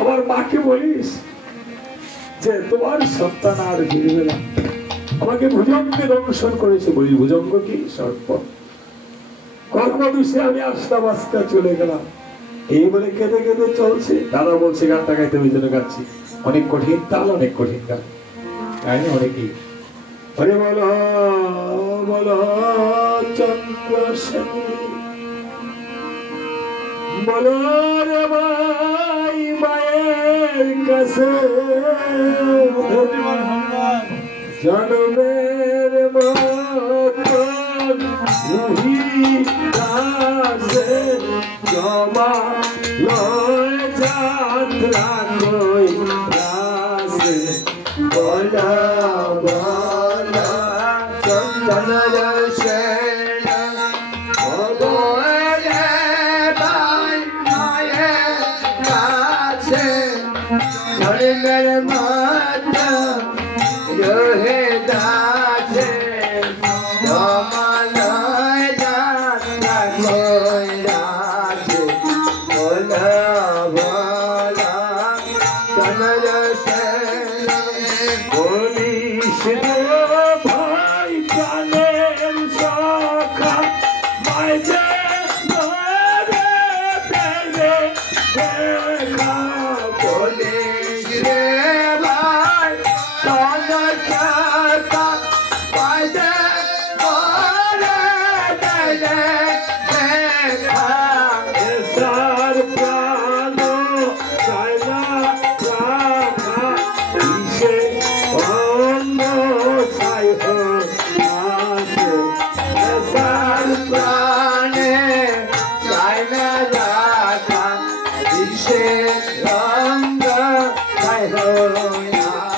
আমার মাকে বলিস যে তোমার সন্তান আর ফিরবে না, আমাকে ভুজঙ্গে দংশন করেছে। বলি ভুজঙ্গ কি? সর্প। কর্মদোষে আমি আস্তা বাস্তা চলে গেলাম। এই বলে কেঁদে কেঁদে চলছে। দাদা বলছে গানটা গাইতে, ওই জন্য গাচ্ছি। অনেক কঠিন তাল, অনেক কঠিন গান, তাই না? অনেকেই বলে বলো বলো চন্দ্রসেন, বলো রে ভাই মায়ের কাছে, জন্মের মতন রহিদাসে জমা লয় যাত্রা কই রাসে, বলা বলা চন্দ্রসেন, বলো রে ভাই মায়ের কাছে, জন্মের মতন রহিদাসে জমা লয় যাত্রা কই রাসে, বলা বলা চন্দ্রসেন। বলিস রে ভাই প্রাণের সখা, মায় যে ধরে পেলে দেখা। বলিস রে ভাই প্রাণের সখা, মায় যে ধরে পেলে দেখা। এসার প্রাণ চায় না রাখা, ইসে অন্য ছাই আছে। এসার প্রাণে চায় না রাখা, ইসে অন্য ছাই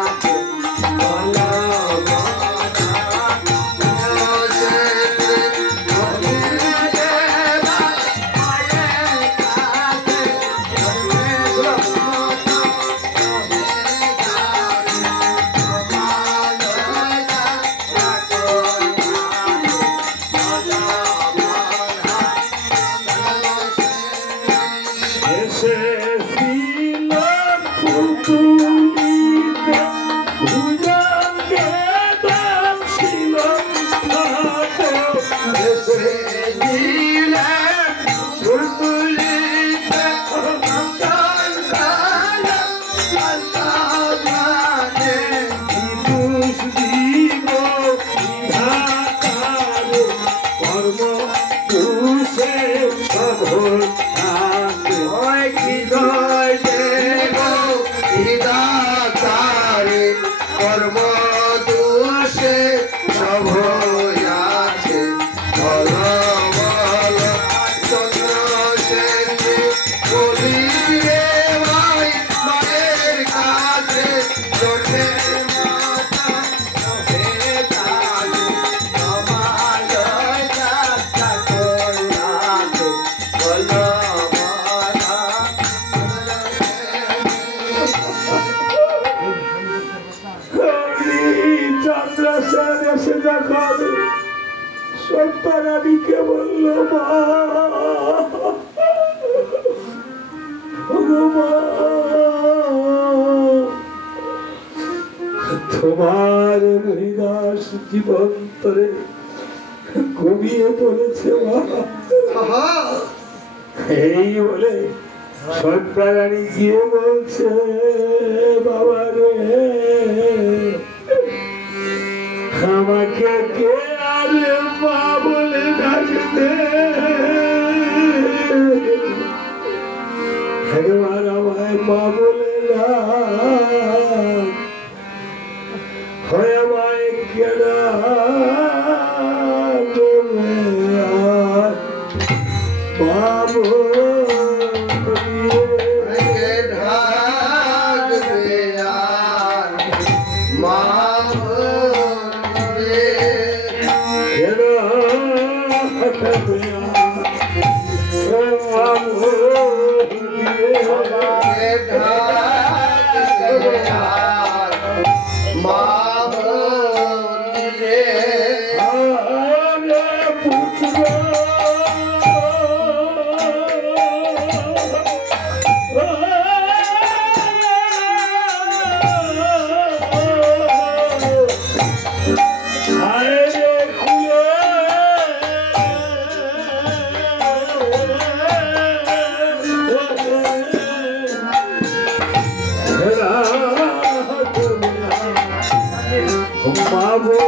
আছে। বলা এসেছিলাম পুতুলিতে, ভুজঙ্গে দাঁড়ছিলাম থাকো। এসেছিলাম পুতুলিতে, দোষ দিব বিধাতারে, কর্ম দোষে সব আছে। কি দয় দেব বিধাতারে, কর্ম দোষে সব আছে। বল বল চন্দ্রসেন, বলিস রে ভাই মায়ের কাছে, জন্মের মাতা রহিদাসে জমা লয় যাত্রা কই রাসে, বলো বলা চন্দ্রসেন এসে যখন সন্তানানীকে বলল, মা তোমার হৃদাস জীবন্তরে ঘুমিয়ে পড়েছে মা। এই বলে সন্তানানী গিয়ে বলছে, বাবা রে আমাকে কে আর মা বলে ডাকতে, একবার আমায় মা বলে না হয়, আমায় কেনা বাবু মা বাবু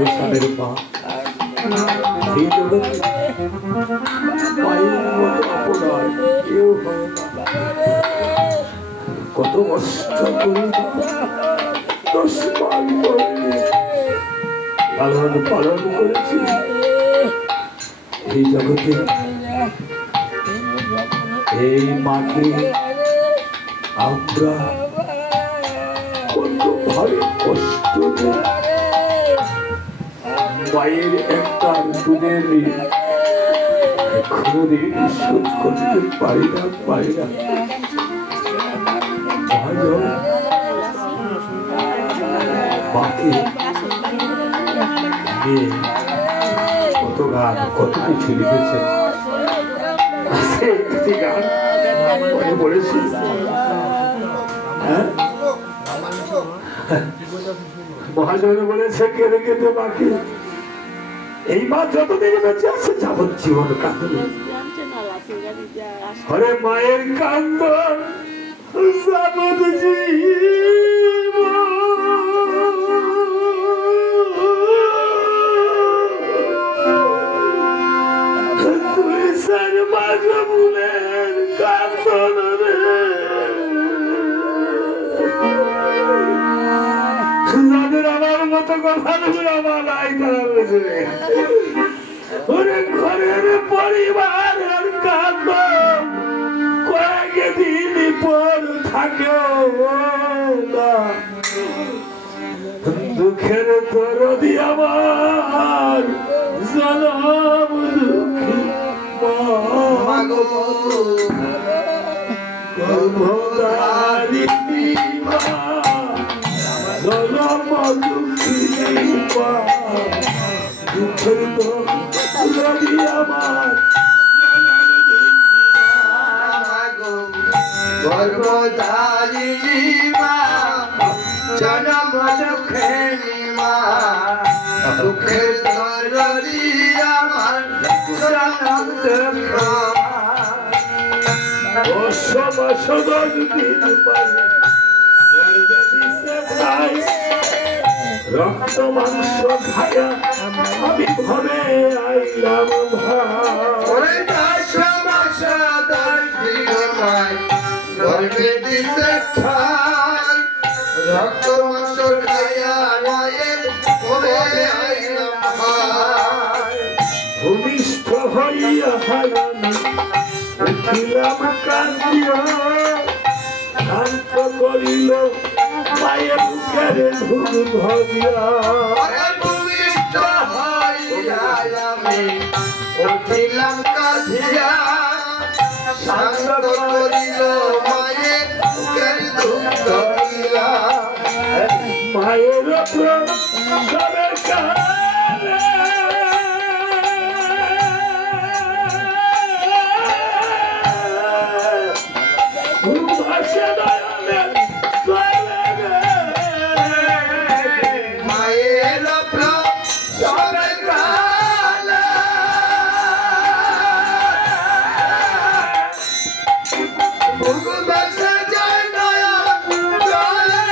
অবসানের মা এই জগতে মায়ের মতো আপনার কেউ হয় না। কত কষ্ট করে 10 মাস লালন পালন করেছি এই জগতে। এই মাকে আমরা কত ভাবে কষ্ট দিই। মায়ের একটা দুধের কোনদিন শোধ করতে পারি না। মাকে নিয়ে কত গান কত কিছু লিখেছে। একটি গান মনে পড়েছি, মহাজন বলেছে কেঁদে কেঁদে মাকে, এই মা যতদিন বেঁচে আছে যাবজ্জীবন কাঁদবে। হরে মায়ের কান্দন তুই সার মাঝে ভুলের কান্দন রে, যাদের আমার মতো কথা আমার নাই তারা বুঝবে। ওরে ঘরের পরিবার আর কান্দন কয়েকদিন পর থাকে না, দুঃখের দরদি আমার জনম দুঃখী গর্ভধারিণী মা, জনম দুঃখী মা, দুঃখের দরদি আমার গর্ভধারিণী মা, জনম দুঃখিনী মা, দুঃখের দরদি আমার জনম দুঃখ। 10 দিন পাই গর্ভে দিছে ভাই, রক্ত মাংস খায়া আমি ভবে আইলাম ভাই। 10 মাস 10 দিন পাই গর্ভে দিছে ভাই, রক্ত মাংস খায়া মায়ের ভবে আইলাম ভাই। ভূমিষ্ঠ হইয়া হারামি উঠিলাম কান্দিয়া, শান্ত করিল মায়ের মুখের ধূপ ধরিয়া। ভূমিষ্ঠ হইয়া আমি উঠিলাম কাঁদিয়া, শান্ত করিল মায়ের মুখের ধূপ ধরিয়া। মায়ের সবের কালে ভাসে দয়ালে মায়ের সবের কালে বুক ভাসে যায় নয়ন জলে।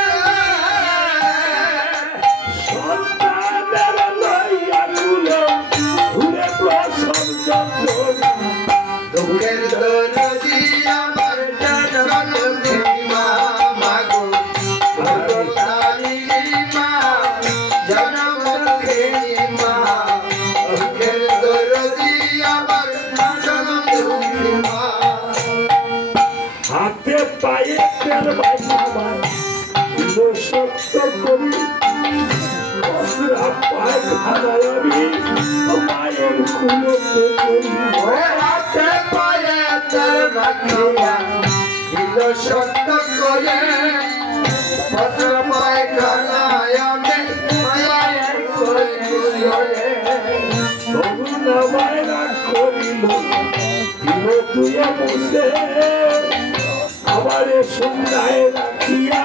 সন্তানের লইয়া তুলে ঘুরে প্রসব যন্ত্রণা, দুঃখের দরদি আমার জনম দুঃখী মা, মাগো গর্ভধারিণী মা, জনম দুঃখিনী মা, দুঃখের দরদি আমার জনম দুঃখী মা। হাতে পায়ে তেল মাইনামায় সত্য করি পায় খানায় আমি মায়ের কুলোতে করি। হাতে পায়ে তেল মাখিয়া দিল সত্য করে, পত্র পায়খানায় আমি মায়ের কোলে কোলে। করুণা মায়েরা করিল দিল তুই বসে, আমারে সুন্নায় রাখিয়া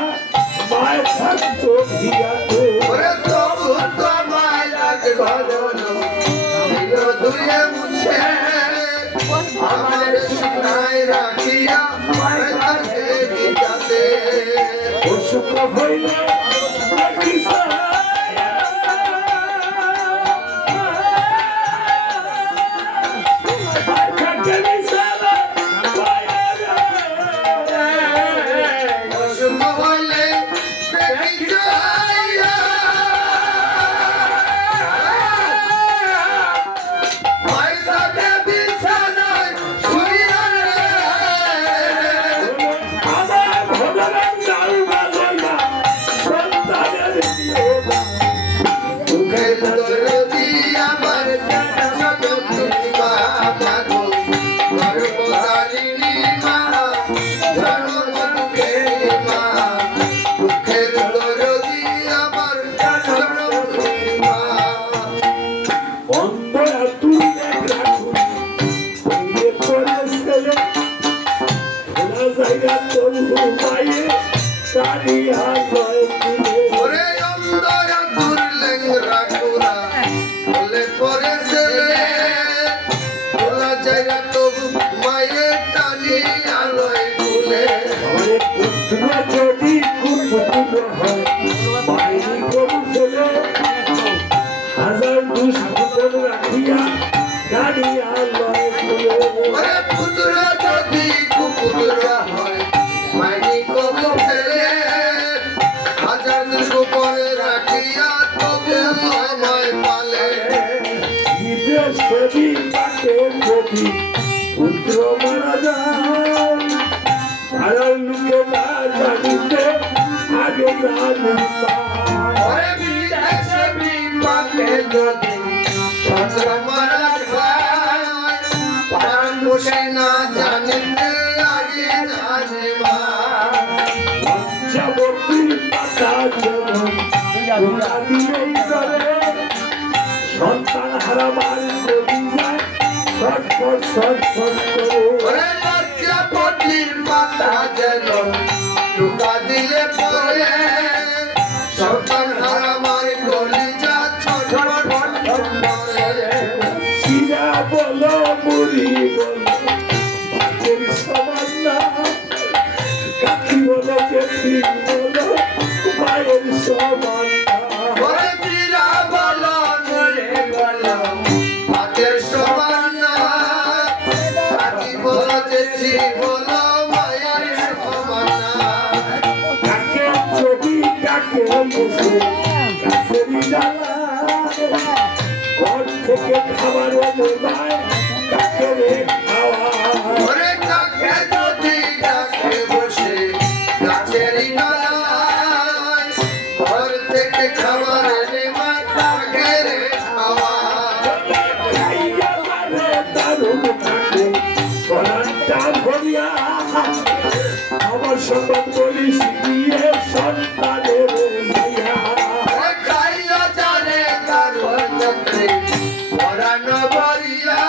মায়ের থাকতো ভিয়াতে। ওরে তবু তো মায়ের ঘরনো দিল ধুয়ে মুছে, আমার সুনাই রাখিয়া মায়ের কাছে ভিজাতে। অসুখ হইলে ঢোকা দিয়েই করে সন্তান হারা মারি গলি যায় ছটফট ছটফট করে ওরে লজ্জা পটির মাথা যেন ঢোকা দিলে পরে সন্তান হারা মার কলিজা ছটফট করে চিরা বলো মুড়ি বলো ভাতের সমান না কাকি বলো জেঠি বলো মায়ের সমান না ওরে চিরা বলো নরে বলো হাতের সমান না কাকি বলো জেঠি বলো মায়ের সমান না কাকে ছবি কাকে বসে কাছেরই ডালা ঘর থেকে খাবার নেবায় কাকে রে খাওয়া ওরে কাকে যদি ডাকে বসে গাছেরই ডালায় ঘর থেকে খাবার নেওয়া কাকে রে খাওয়া আমার সঙ্গে বলিস গিয়ে সন্তানের মাইয়া খাইয়া জানে তার চক্রে পরানো বরিয়া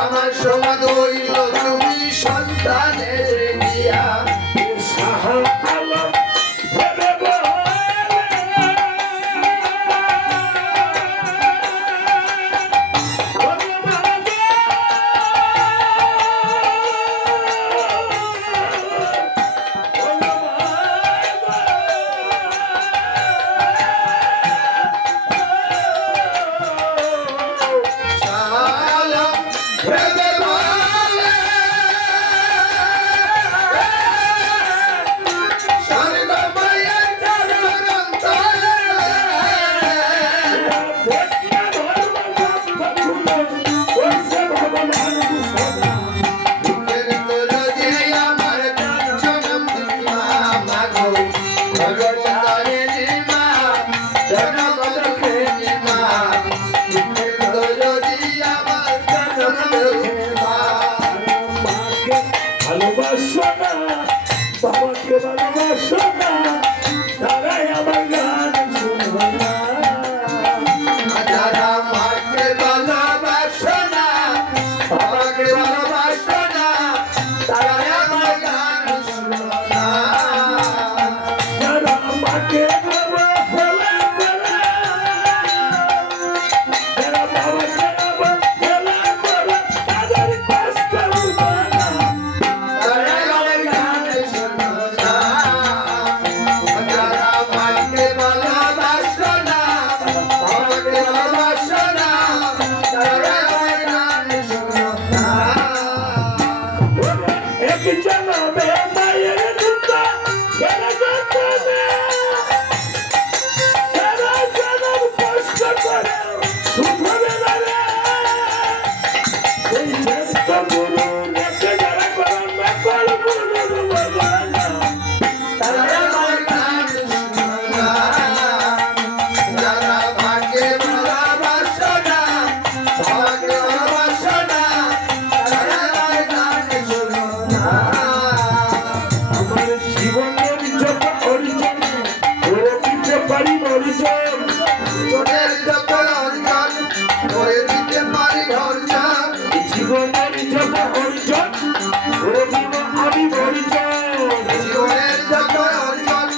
আমার সমাজ হইল তুমি সন্তানের দিয়া সাহা আলম ভেবে সালাম ভেবে বলে স্বর্গময়ের চরণতলে ভালোবাসো না বাবাকে ভালোবাসো না তারাই আমার গান শুনবে না যারা মাকে ভালোবাসো না বাবাকে ভালোবাসো না তারা আমার গান শুনো না যারা আমাকে অবহেলা করে, যারা বাবাকে অবহেলা করে, তাদের কষ্ট বুঝে না। তারা আমার গান শুনো না যারা মাকে ভালোবাসো না বাবাকে ভালোবাসো না তারা আমার গান শুনো না এক জনমে মায়ের দুঃখ গেলে যেতে না। সারা জনম কষ্ট করে সুখ হবে না রে। এই জ্যেষ্ঠ গুরু রেখে যারা করেন না, কর গুরুর বলে না। তারা আমার গান শুনো না যারা মাকে ভালোবাসো না বাবাকে ভালোবাসো না তারা আমার গান শুনো না আমার জীবনের যত অর্জন করে দিতে পারি অর্জন তোদের যত অর্জন করে দিতে পারি অর্জন জীবনের যত অর্জন করে দিব আমি অর্জন জীবনের যত অর্জন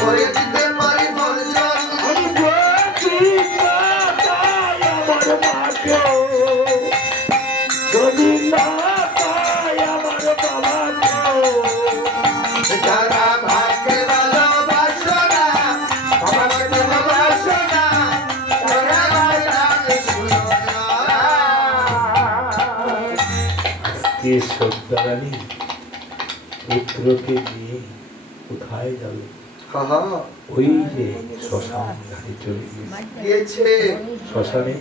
করে দিতে পারি অর্জন আমি বলছি না তাই আমার মাকে যদি না পাই আমার বাবাকে যারা মাকে ভালোবাসো না বাবাকে ভালোবাসো না তারা আমার গান শুনো না আজকে সর্দারানী পুত্রকে নিয়ে কোথায় যাবে ওই যে শ্মশান ঘাটে চলে গিয়েছে গিয়েছে শ্মশানে